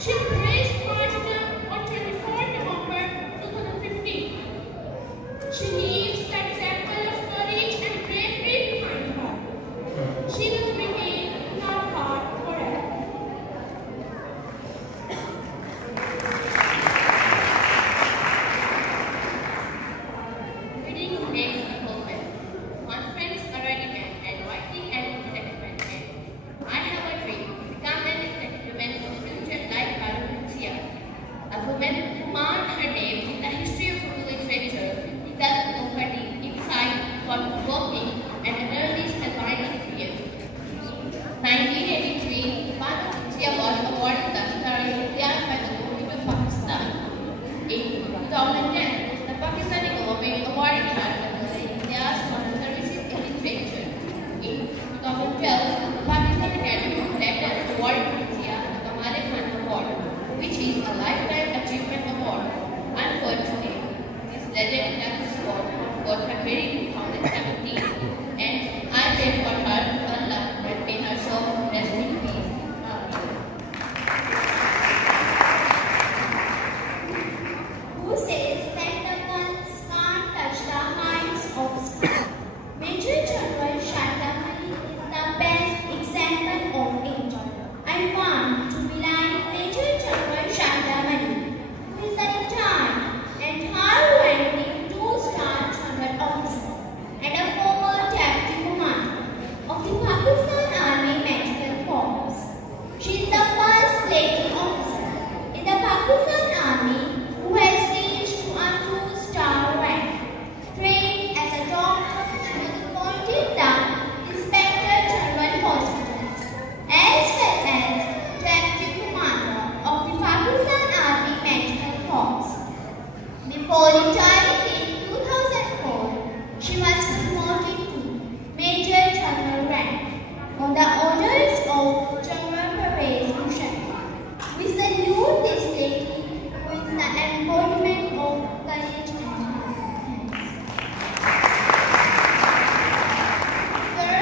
She praised martyrdom on 24 November 2015. She leaves the example of courage and bravery behind her. She will remain in our heart forever. Reading makes people well. Conference already met and writing and experimented. I have a dream to become an executive woman of the future like Baruch, a woman who marked her name in the history of Urdu literature because of her deep insight, thought-provoking, and an early surviving career. 1983, Baruch was awarded the Ashtar-e Imtiaz by the government of Pakistan. In 2010, the Pakistani government awarded her the Imtiaz for her services in literature. In 2012, the Pakistan Academy of Letters awarded Imtiaz the Kamal-e Khan Award, which is a lifetime achievement award. Unfortunately, this legendary award got her married in 2017, and I pray for her to Allah and may her soul rest in peace. Who says that the guns can't touch the minds of stars? Major General Shandamani is the best example of it. I want to be like Major General Shandamani, who is a retired and hard-working two-star general officer and a former deputy commander of the Pakistan Army Medical Corps. She is the first lady officer in the Pakistan Army who has reached to a two-star rank. Trained as a doctor, she was appointed the Inspector General Hospitals as well as Deputy Commander of the Pakistan Army Medical Corps. Before retiring in 2004, she was promoted to Major General rank on the orders of General Pervez Musharraf. We salute this lady who is the embodiment of courage and happiness. Sir,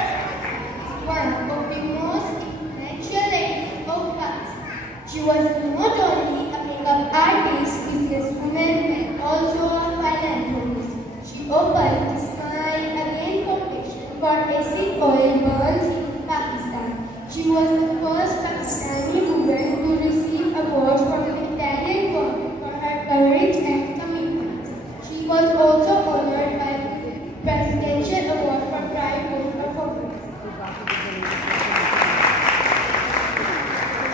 one of the most influential ladies of Pakistan. She was not only a makeup artist, businesswoman, and also a philanthropist. She opened the sky again foundation for acid oil burns in Pakistan. She was the first Pakistani woman to receive awards from the Italian government for her courage and commitment. She was also honored by the Presidential Award for Pride of Performance.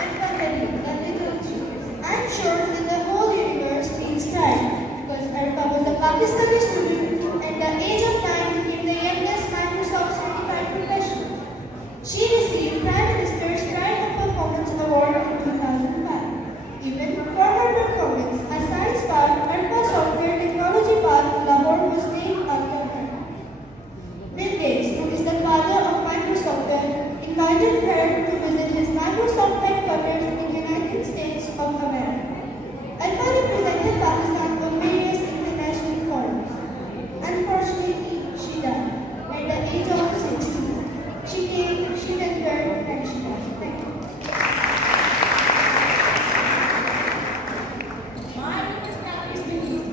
And finally, a little cheers. I'm sure that the whole universe feels proud because Arpa was a Pakistani student and at the age of 9 became the youngest Microsoft certified professional. She received Prime Minister's Pride of Performance Award in 2005. Even for her performance, a science park, Arpa Software Technology Park, Lahore was named after her. Bill Gates, who is the father of Microsoft, invited her to visit his Microsoft headquarters in the United States of America. Arpa represented Pakistan on various international forums. Unfortunately, she died at the age of 60. She came, she entered, and she died. Thank you. My name is Natalie Denise.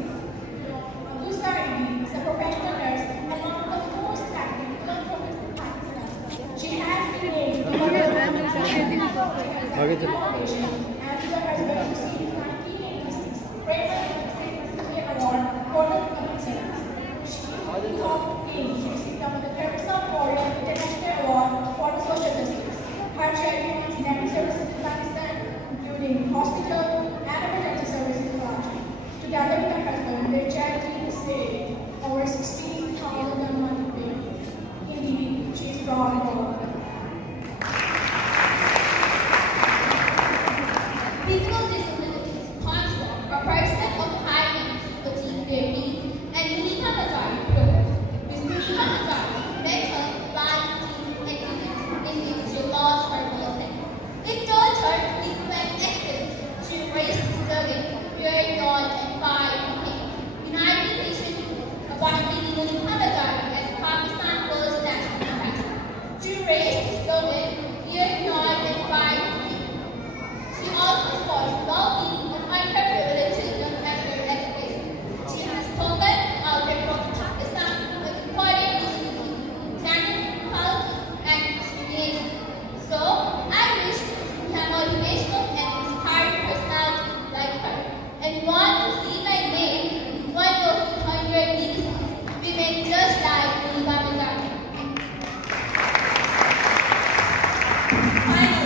Lusari is a professional nurse and one of the most active philanthropists in Pakistan. She has been named one of the foundation and her husband received 1986 Raymond Magsaysay Award for the public service. She received the Teresa Warrior International Award for the social justice. Her champions many services in Pakistan, including hospital and emergency services in Karachi. Together with her husband, their charity has saved over 16,000 unwanted babies. Indeed, she is from Goa. Physical disabilities, construct, a person of high needs to achieve their needs, and Unique Hazari program. With Unique Hazari, mental, blind, individual lost her will effect. It taught her to be active. She embraced the struggle, fear, joy, and fire and pain. United Nations appointed Unique Hazari as Pakistan's first national ambassador. She raised the slogan, fear, joy, and fire and pain. She also fought Finally,